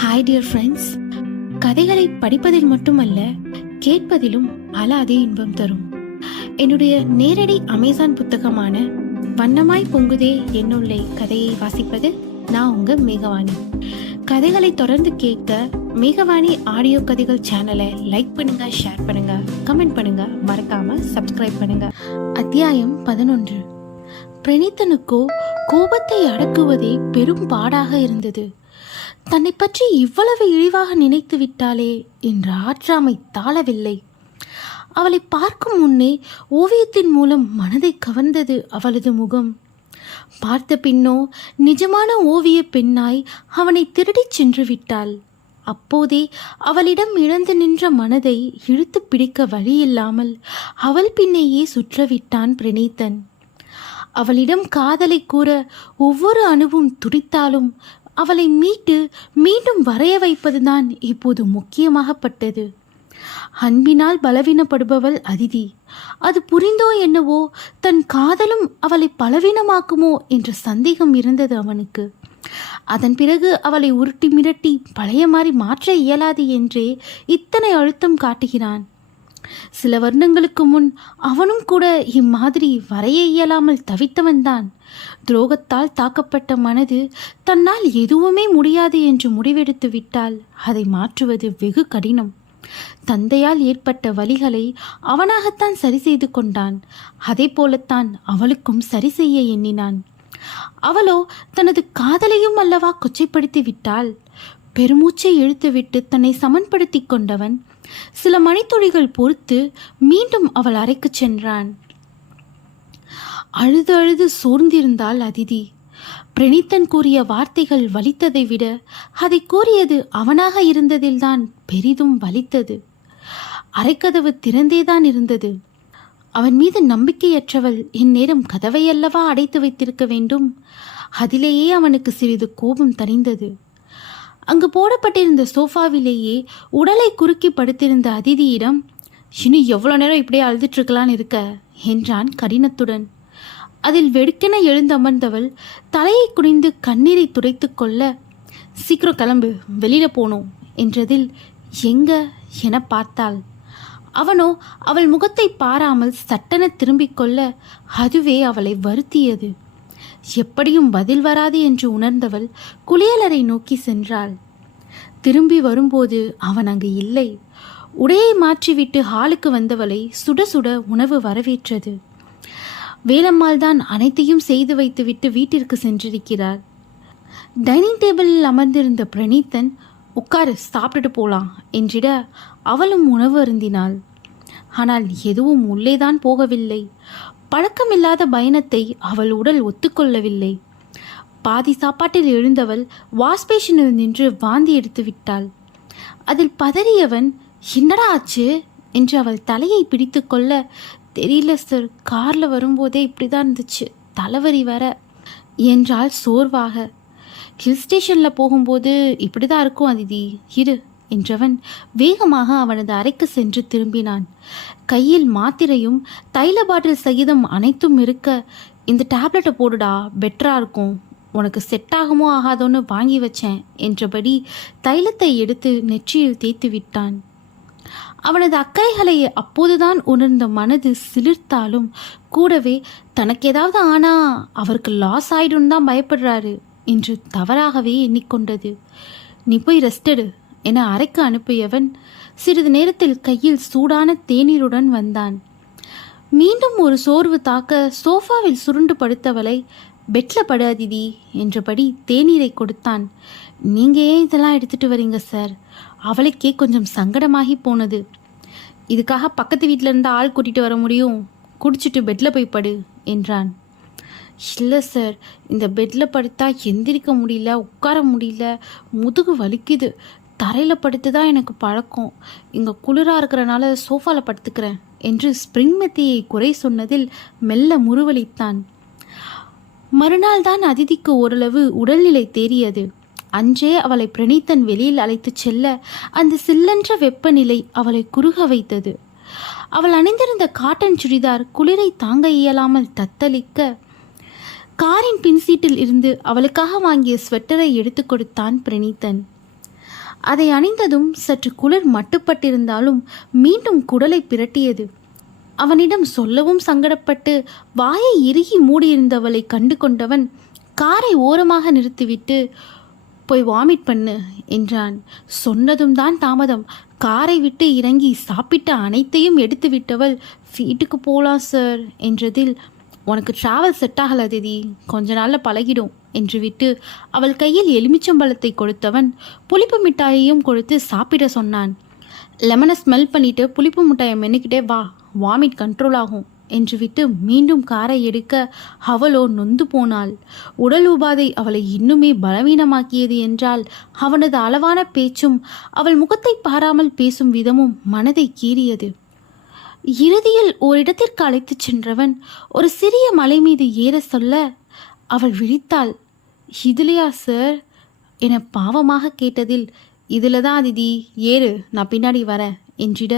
Hi dear friends கதைகளை படிப்பதில் மட்டுமல்ல கேட்பதிலும் அலாதே இன்பம் தரும். என்னுடைய நேரடி அமேசான் புத்தகமான வண்ணமாய் பொங்குதே என்னுள்ளே கதையை வாசிப்பது நான் உங்க மேகவாணி. கதைகளை தொடர்ந்து கேட்க மேகவாணி ஆடியோ கதைகள் சேனலை லைக் பண்ணுங்க ஷேர் பண்ணுங்க கமெண்ட் பண்ணுங்க மறக்காம சப்ஸ்கிரைப் பண்ணுங்க. அத்தியாயம் பதினொன்று. பிரணீத்தனுக்கோ கோபத்தை அடக்குவதே பெரும் பாடாக இருந்தது. தன்னை பற்றி இவ்வளவு இழிவாக நினைத்து விட்டாளே என்ற ஆற்றாமை தாழவில்லை அவளை பார்க்கும் முன்னே ஓவியத்தின் மூலம் மனதை கவர்ந்தது அவளது முகம். பார்த்த பின்னோ நிஜமான ஓவிய பெண்ணாய் அவனை திருடிச் சென்று விட்டாள். அப்போதே அவளிடம் இழந்து நின்ற மனதை இழுத்து பிடிக்க வழியில்லாமல் அவள் பின்னேயே சுற்றவிட்டான் பிரணீத்தன் அவளிடம் காதலை கூற ஒவ்வொரு அணுவும் துடித்தாலும் அவளை மீட்டு மீண்டும் வரைய வைப்பதுதான் இப்போது முக்கியமாகப்பட்டது. அன்பினால் பலவீனப்படுபவள் அதிதி. அது புரிந்தோ என்னவோ தன் காதலும் அவளை பலவீனமாக்குமோ என்ற சந்தேகம் இருந்தது அவனுக்கு. அதன் பிறகு அவளை உருட்டி மிரட்டி பழைய மாதிரி மாற்ற இயலாது என்றே இத்தனை அழுத்தம் காட்டுகிறான். சில வருடங்களுக்கு முன் அவனும் கூட இம்மாதிரி வரைய இயலாமல் தவித்தவன்தான். துரோகத்தால் தாக்கப்பட்ட மனது தன்னால் எதுவுமே முடியாது என்று முடிவெடுத்து விட்டால் அதை மாற்றுவது வெகு கடினம். தந்தையால் ஏற்பட்ட வலிகளை அவனாகத்தான் சரி செய்து கொண்டான். அதே போலத்தான் அவளுக்கும் சரி செய்ய எண்ணினான். அவளோ தனது காதலையும் அல்லவா கொச்சைப்படுத்தி விட்டாள். பெருமூச்சை இழுத்துவிட்டு தன்னை சமன்படுத்தி கொண்டவன் சில மணித்துளிகள் பொறுத்து மீண்டும் அவள் அறைக்குச் சென்றான். அழுது அழுது சோர்ந்திருந்தாள் அதிதி. பிரணீத்தன் கூறிய வார்த்தைகள் வலித்ததை விட அதை கூறியது அவனாக இருந்ததில்தான் பெரிதும் வலித்தது. அரைக்கதவு திறந்தேதான் இருந்தது. அவன் மீது நம்பிக்கையற்றவள் இந்நேரம் கதவையல்லவா அடைத்து வைத்திருக்க வேண்டும். அதிலேயே அவனுக்கு சிறிது கோபம் தணிந்தது. அங்கு போடப்பட்டிருந்த சோஃபாவிலேயே உடலை குறுக்கி படுத்திருந்த அதிதியிடம் இன்னும் எவ்வளோ நேரம் இப்படியே அழுதுட்டு இருக்கலான்னு இருக்க? என்றான் கடினத்துடன். அதில் வெடுக்கென எழுந்தமர்ந்தவள் தலையை குனிந்து கண்ணீரை துடைத்து கொள்ள சீக்கிரம் கிளம்பு வெளியில போனோம் என்றதில் எங்க? என பார்த்தாள். அவனோ அவள் முகத்தை பாராமல் சட்டென திரும்பிக் கொள்ள அதுவே அவளை வருத்தியது. எப்படியும் பதில் வராது என்று உணர்ந்தவள் குளியலறை நோக்கி சென்றாள். திரும்பி வரும்போது அவன் அங்கு இல்லை. உடையை மாற்றிவிட்டு ஹாலுக்கு வந்தவளை சுட சுட உணவு வரவேற்றது. வேலம்மாள் தான் அனைத்தையும் செய்து வைத்துவிட்டு வீட்டிற்கு சென்றிருக்கிறார். டைனிங் டேபிளில் அமர்ந்திருந்த பிரணீத்தன் உட்காரு சாப்பிட்டுட்டு போகலாம் என்றிட அவளும் உணவு அருந்தினாள். ஆனால் எதுவும் உள்ளேதான் போகவில்லை. பழக்கமில்லாத பயணத்தை அவள் உடல் ஒத்துக்கொள்ளவில்லை. பாதி சாப்பாட்டில் எழுந்தவள் வாஷ்பேஷனில் நின்று வாந்தி எடுத்து விட்டாள். அதில் பதறியவன் என்னடா ஆச்சு? என்று அவள் தலையை பிடித்து கொள்ள தெரியல சார் காரில் வரும்போதே இப்படி தான் இருந்துச்சு. தலைவரி வர என்றால் சோர்வாக. ஹில் ஸ்டேஷனில் போகும்போது இப்படி தான் இருக்கும் அதிதி. இரு என்றவன் வேகமாக அவனது அறைக்கு சென்று திரும்பினான். கையில் மாத்திரையும் தைல பாட்டில் சகிதம் அனைத்தும் இருக்க இந்த டேப்லெட்டை போடுடா பெட்டராக இருக்கும். உனக்கு செட் ஆகுமோ ஆகாதோன்னு வாங்கி வச்சேன் என்றபடி தைலத்தை எடுத்து நெற்றியில் தேய்த்து விட்டான். அவனது அக்கறைகளை அப்போதுதான் உணர்ந்த மனது சிலிர்த்தாலும் கூடவே தனக்கு ஏதாவது ஆனா அவருக்கு லாஸ் ஆயிடும் தான் பயப்படுறாரு என்று தவறாகவே எண்ணிக்கொண்டது. நீ போய் ரெஸ்ட் எடு என அறைக்கு அனுப்பியவன் சிறிது நேரத்தில் கையில் சூடான தேநீருடன் வந்தான். மீண்டும் ஒரு சோர்வு தாக்க சோஃபாவில் சுருண்டு படுத்தவளை பெட்ல படு அதிதி என்றபடி தேநீரை கொடுத்தான். நீங்க ஏன் இதெல்லாம் எடுத்துட்டு வரீங்க சார்? அவளுக்கே கொஞ்சம் சங்கடமாகி போனது. இதுக்காக பக்கத்து வீட்டில் இருந்து ஆள் கூட்டிட்டு வர முடியும். குடிச்சிட்டு பெட்ல போய் படு என்றான். இல்லை சார். இந்த பெட்டில் படுத்தா எந்திரிக்க முடியல உட்கார முடியல. முதுகு வலிக்குது. தரையில் படுத்து தான் எனக்கு பழக்கம். இங்கே குளிராக இருக்கிறனால சோஃபாவில் படுத்துக்கிறேன் என்று ஸ்ப்ரிங் மெத்தையை குறை சொன்னதில் மெல்ல முறுவலித்தான். மறுநாள் தான் அதிதிக்கு ஓரளவு உடல்நிலை தேறியது. அன்றே அவளை பிரணீத்தன் வெளியில் அழைத்துச் செல்ல அந்த சில்லென்ற வெப்பநிலை அவளை குறுக வைத்தது. அவள் அணிந்திருந்த காட்டன் சுடிதார் குளிரை தாங்க இயலாமல் தத்தளிக்க காரின் பின்சீட்டில் இருந்து அவளுக்காக வாங்கிய ஸ்வெட்டரை எடுத்து கொடுத்தான் பிரணீத்தன். அதை அணிந்ததும் சற்று குளிர் மட்டுப்பட்டிருந்தாலும் மீண்டும் குடலை பிரட்டியது. அவனிடம் சொல்லவும் சங்கடப்பட்டு வாயை இறுகி மூடியிருந்தவளை கண்டு கொண்டவன் காரை ஓரமாக நிறுத்திவிட்டு போய் வாமிட் பண்ணு என்றான். சொன்னதும் தான் தாமதம். காரை விட்டு இறங்கி சாப்பிட்ட அனைத்தையும் எடுத்து விட்டவள் வீட்டுக்கு போகலாம் சார் என்றதில் உனக்கு டிராவல் செட் ஆகலை திதி. கொஞ்ச நாளில் பழகிடும் என்று விட்டு அவள் கையில் எலுமிச்சம்பழத்தை கொடுத்தவன் புளிப்பு மிட்டாயையும் கொடுத்து சாப்பிட சொன்னான். லெமனை ஸ்மெல் பண்ணிட்டு புளிப்பு மிட்டாயை மென்னுக்கிட்டே வா வாமிட் கண்ட்ரோல் ஆகும் என்று விட்டு மீண்டும் காரை எடுக்க அவளோ நொந்து போனாள். உடல் உபாதை அவளை இன்னுமே பலவீனமாக்கியது என்றால் அவனது அளவான பேச்சும் அவள் முகத்தை பாராமல் பேசும் விதமும் மனதை கீறியது. இறுதியில் ஓரிடத்திற்கு அழைத்துச் சென்றவன் ஒரு சிறிய மலை மீது ஏற சொல்ல அவள் விழித்தாள். இதுலையா சார் என பாவமாக கேட்டதில் இதில் தான் திதி. ஏறு நான் பின்னாடி வரேன் என்றிட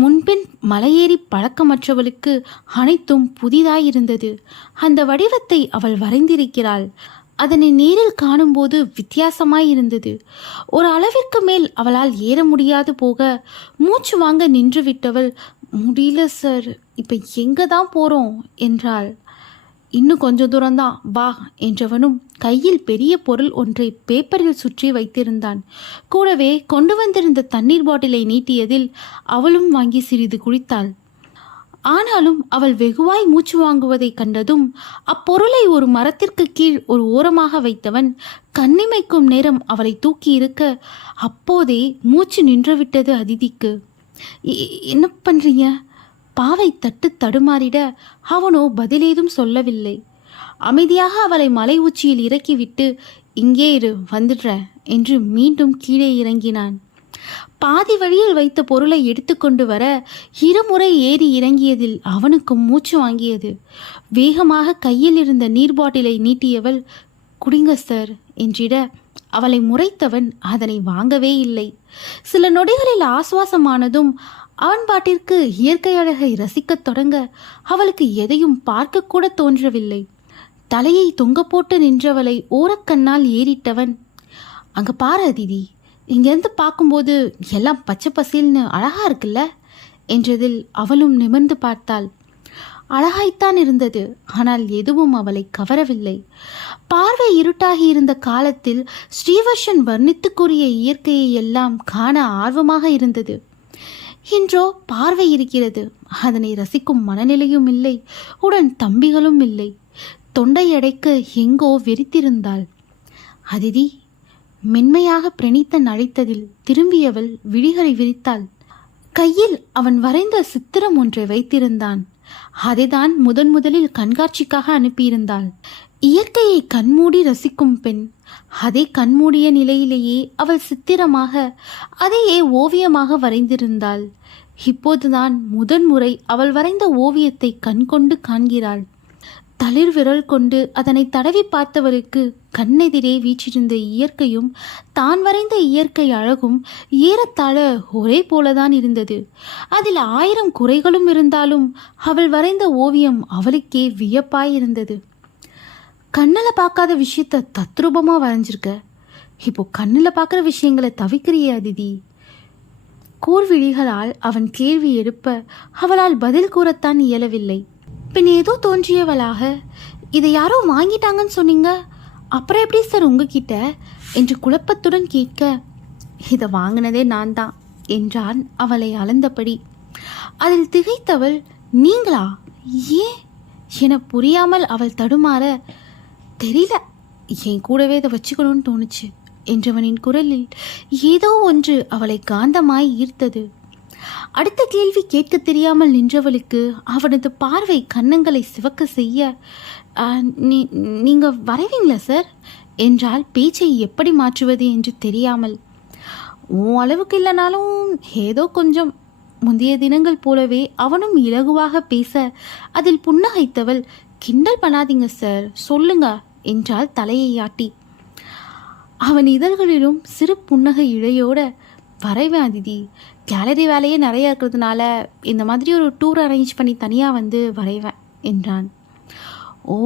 முன்பின் மலையேறி பழக்கமற்றவளுக்கு அனைத்தும் புதிதாயிருந்தது. அந்த வடிவத்தை அவள் வரைந்திருக்கிறாள். அதனை நேரில் காணும்போது வித்தியாசமாயிருந்தது. ஒரு அளவிற்கு மேல் அவளால் ஏற முடியாது போக மூச்சு வாங்க நின்று விட்டவள் முடியல சார் இப்போ எங்கே தான் போகிறோம் என்றாள். இன்னும் கொஞ்ச தூரம்தான். வா என்றவனும் கையில் பெரிய பொருள் ஒன்றை பேப்பரில் சுற்றி வைத்திருந்தான். கூடவே கொண்டு வந்திருந்த தண்ணீர் பாட்டிலை நீட்டியதில் அவளும் வாங்கி சிறிது குடித்தாள். ஆனாலும் அவள் வெகுவாய் மூச்சு வாங்குவதை கண்டதும் அப்பொருளை ஒரு மரத்திற்கு கீழ் ஒரு ஓரமாக வைத்தவன் கண்ணிமைக்கும் நேரம் அவளை தூக்கி இருக்க அப்போதே மூச்சு நின்றுவிட்டது அதிதிக்கு. என்ன பண்றீங்க? பாவை தட்டு தடுமாறிட அவனோ பதிலேதும் சொல்லவில்லை. அமைதியாக அவளை மலை உச்சியில் இறக்கிவிட்டு இங்கே இரு வந்துடுறேன் என்று மீண்டும் கீழே இறங்கினான். பாதி வழியில் வைத்த பொருளை எடுத்துக்கொண்டு வர இருமுறை ஏறி இறங்கியதில் அவனுக்கும் மூச்சு வாங்கியது. வேகமாக கையில் இருந்த நீர் பாட்டிலை நீட்டியவள் குடிங்க சார் என்றிட அவளை முறைத்தவன் அதனை வாங்கவே இல்லை. சில நொடிகளில் ஆசுவாசமானதும் அவன் பாட்டிற்கு இயற்கை அழகை ரசிக்கத் தொடங்க அவளுக்கு எதையும் பார்க்கக்கூட தோன்றவில்லை. தலையை தொங்க போட்டு நின்றவளை ஓரக்கண்ணால் ஏறிட்டவன் அங்க பாரு அதிதி இங்கேருந்து பார்க்கும்போது எல்லாம் பச்சை பசேல்னு அழகா இருக்குல்ல? என்றதில் அவளும் நிமிர்ந்து பார்த்தாள். அழகாய்த்தான் இருந்தது. ஆனால் எதுவும் அவளை கவரவில்லை. பார்வை இருட்டாகி இருந்த காலத்தில் ஸ்ரீவர்ஷன் வர்ணித்து கூறிய இயற்கையை எல்லாம் காண ஆர்வமாக இருந்தது. இன்றோ பார்வை இருக்கிறது. அதனை ரசிக்கும் மனநிலையும் இல்லை. உடன் தம்பிகளும் இல்லை. தொண்டை அடைக்க எங்கோ வெறித்திருந்தாள். அதிதி மென்மையாக பிரணீத்தன் அழைத்ததில் திரும்பியவள் விழிகளை விரித்தாள். கையில் அவன் வரைந்த சித்திரம் ஒன்றை வைத்திருந்தான். அதைதான் முதன் முதலில் கண்காட்சிக்காக அனுப்பியிருந்தாள். இயற்கையை கண்மூடி ரசிக்கும் பெண். அதை கண்மூடிய நிலையிலேயே அவள் சித்திரமாக அதையே ஓவியமாக வரைந்திருந்தாள். இப்போதுதான் முதன்முறை அவள் வரைந்த ஓவியத்தை கண்கொண்டு காண்கிறாள். தளிர் விரல் கொண்டு அதனை தடவி பார்த்தவருக்கு கண்ணெதிரே வீற்றிருந்த இயற்கையும் தான் வரைந்த இயற்கை அழகும் ஏறத்தாழ ஒரே போலதான் இருந்தது. அதில் ஆயிரம் குறைகளும் இருந்தாலும் அவள் வரைந்த ஓவியம் அவளுக்கே வியப்பாயிருந்தது. கண்ணில் பார்க்காத விஷயத்த தத்ரூபமாக வரைஞ்சிருக்க. இப்போ கண்ணில் பார்க்குற விஷயங்களை தவிக்கிறியே அதிதி. கூர்விழிகளால் அவன் கேள்வி எழுப்ப அவளால் பதில் கூறத்தான் இயலவில்லை. பின் ஏதோ தோன்றியவளாக. இதை யாரோ வாங்கிட்டாங்கன்னு சொன்னீங்க? அப்புறம் எப்படி சார் உங்ககிட்ட? என்று குழப்பத்துடன் கேட்க இதை வாங்கினதே நான் தான் என்றான் அவளை அளந்தபடி. அதில் திகைத்தவள் நீங்களா? ஏன்? என புரியாமல் அவள் தடுமாற தெரியல. என் கூடவே இதை வச்சுக்கணும்னு தோணுச்சு என்றவனின் குரலில் ஏதோ ஒன்று அவளை காந்தமாய் ஈர்த்தது. அடுத்த கேள்வி கேட்க தெரியாமல் நின்றவளுக்கு அவனது பார்வை கன்னங்களை சிவக்க செய்ய நீ நீங்க வரைவீங்களா சார்? என்றால் பேச்சை எப்படி மாற்றுவது என்று தெரியாமல் உன் அளவுக்கு இல்லைனாலும் ஏதோ கொஞ்சம் முந்தைய தினங்கள் போலவே அவனும் இலகுவாக பேச அதில் புன்னகைத்தவள் கிண்டல் பண்ணாதீங்க சார் சொல்லுங்க என்றாள் தலையை ஆட்டி. அவன் இதழ்களிலும் சிறு புன்னகை இழையோட வரைவேன் அதிதி கேலரி வேலையே நிறைய இருக்கிறதுனால இந்த மாதிரி ஒரு டூர் அரேஞ்ச் பண்ணி தனியாக வந்து வரைவேன் என்றான். ஓ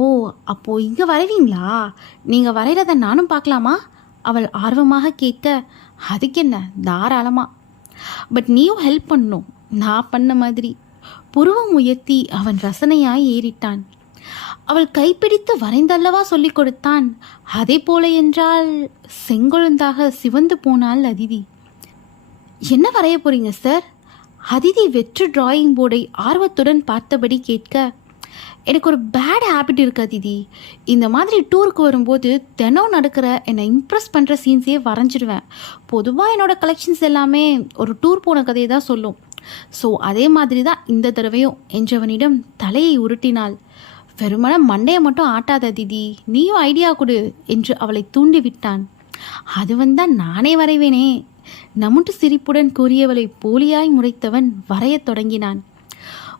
அப்போது இங்கே வரைவீங்களா? நீங்கள் வரைகிறத நானும் பார்க்கலாமா? அவள் ஆர்வமாக கேட்க அதுக்கு என்ன? தாராளமாக பட் நீயும் ஹெல்ப் பண்ணும் நான் பண்ண மாதிரி. புருவம் உயர்த்தி அவன் ரசனையாய் ஏறிட்டான். அவள் கைப்பிடித்து வரைந்தல்லவா சொல்லிக் கொடுத்தான். அதே போல என்றால் செங்கொழுந்தாக சிவந்து போனாள் அதிதி. என்ன வரைய போறீங்க சார் அதிதி வெற்று டிராயிங் போர்டை ஆர்வத்துடன் பார்த்தபடி கேட்க எனக்கு ஒரு பேட் ஹேபிட் இருக்கு அதிதி. இந்த மாதிரி டூருக்கு வரும்போது தினம் நடக்கிற என்னை இம்ப்ரெஸ் பண்ணுற சீன்ஸையே வரைஞ்சிடுவேன் பொதுவாக என்னோட கலெக்ஷன்ஸ் எல்லாமே ஒரு டூர் போன கதையை தான் சொல்லும். ஸோ அதே மாதிரி தான் இந்த தடவையும் என்றவனிடம் தலையை உருட்டினாள். வெறுமன மண்டையை மட்டும் ஆட்டாத திதி நீயும் ஐடியா கொடு என்று அவளை தூண்டி விட்டான் அது வந்தா நானே வரைவேனே. நமுண்டு சிரிப்புடன் கூறியவளை போலியாய் முறைத்தவன் வரையத் தொடங்கினான்.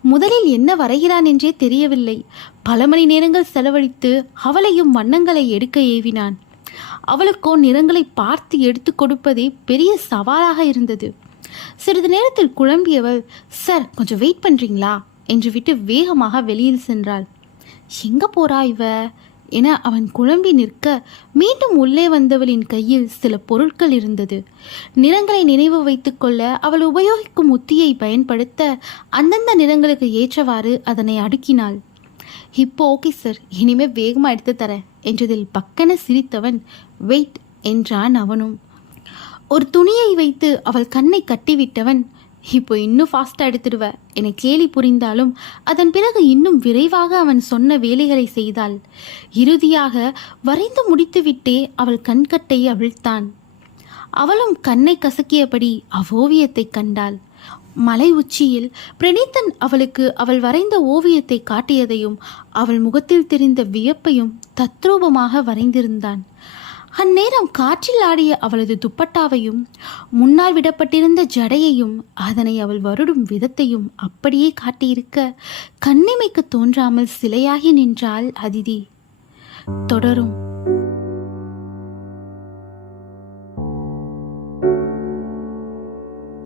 முதலில் என்ன வரைகிறான் என்றே தெரியவில்லை. பல மணி நேரங்கள் செலவழித்து அவளையும் வண்ணங்களை எடுக்க ஏவினான். அவளுக்கோ நிறங்களை பார்த்து எடுத்து கொடுப்பதே பெரிய சவாலாக இருந்தது. சிறிது நேரத்தில் குழம்பியவள் சார் கொஞ்சம் வெயிட் பண்றீங்களா? என்று விட்டு வேகமாக வெளியில் சென்றாள். எங்க போறா இவ? என அவன் குழம்பி நிற்க மீண்டும் உள்ளே வந்தவளின் கையில் சில பொருட்கள் இருந்தது. நிறங்களை நினைவு வைத்துக்கொள்ள அவள் உபயோகிக்கும் உத்தியை பயன்படுத்த அந்தந்த நிறங்களுக்கு ஏற்றவாறு அதனை அடுக்கினாள். இப்போ ஓகே சார். இனிமே வேகமாக எடுத்து தரேன் என்றதில் பக்கன சிரித்தவன் வெயிட் என்றான் அவனும். ஒரு துணியை வைத்து அவள் கண்ணை கட்டிவிட்டவன் இப்போ இன்னும் ஃபாஸ்ட்டாக எடுத்துடுவ என கேலி புரிந்தாலும் அதன் பிறகு இன்னும் விரைவாக அவன் சொன்ன வேலைகளை செய்தாள். இறுதியாக வரைந்து முடித்துவிட்டே அவள் கண்கட்டை அவிழ்த்தான். அவளும் கண்ணை கசக்கியபடி அவ்வோவியத்தை கண்டாள். மலை உச்சியில் பிரணீத்தன் அவளுக்கு அவள் வரைந்த ஓவியத்தை காட்டியதையும் அவள் முகத்தில் தெரிந்த வியப்பையும் தத்ரூபமாக வரைந்திருந்தான். அந்நேரம் காற்றில் ஆடிய அவளது துப்பட்டாவையும் முன்னால் விடப்பட்டிருந்த ஜடையையும் அதனை அவள் வருடும் விதத்தையும் அப்படியே காட்டியிருக்க கண்ணிமைக்கு தோன்றாமல் சிலையாகி நின்றாள் அதிதி. தொடரும்.